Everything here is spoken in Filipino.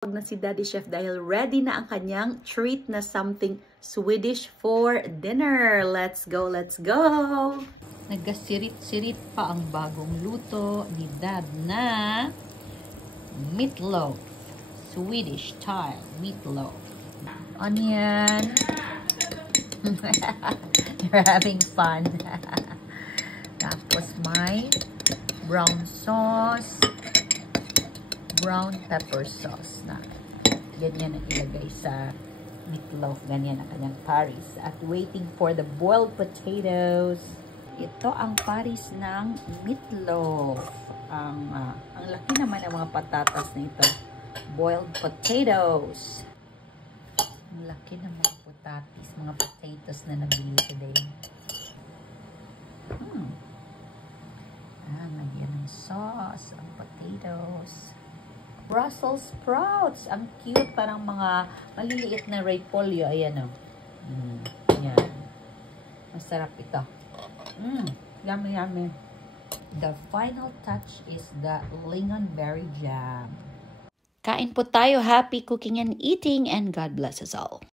na si Daddy Chef dahil ready na ang kanyang treat na something Swedish for dinner. Let's go, let's go! Nagkasirit-sirit pa ang bagong luto ni Dad na meatloaf. Swedish style meatloaf. Onion. You're having fun. Tapos may brown sauce. Brown pepper sauce na ganyan ang ilagay sa meatloaf. Ganyan ang kanyang paris. At waiting for the boiled potatoes. Ito ang paris ng meatloaf. Ang laki naman ng mga patatas na ito. Boiled potatoes. Ang laki ng mga patatis, mga potatoes na nabili today. Nagyan ng sauce, ang potatoes. Brussels sprouts. Ang cute. Parang mga maliliit na repolyo. Ayan o. Ayan. Masarap ito. Yummy, yummy. The final touch is the lingonberry jam. Kain po tayo. Happy cooking and eating, and God bless us all.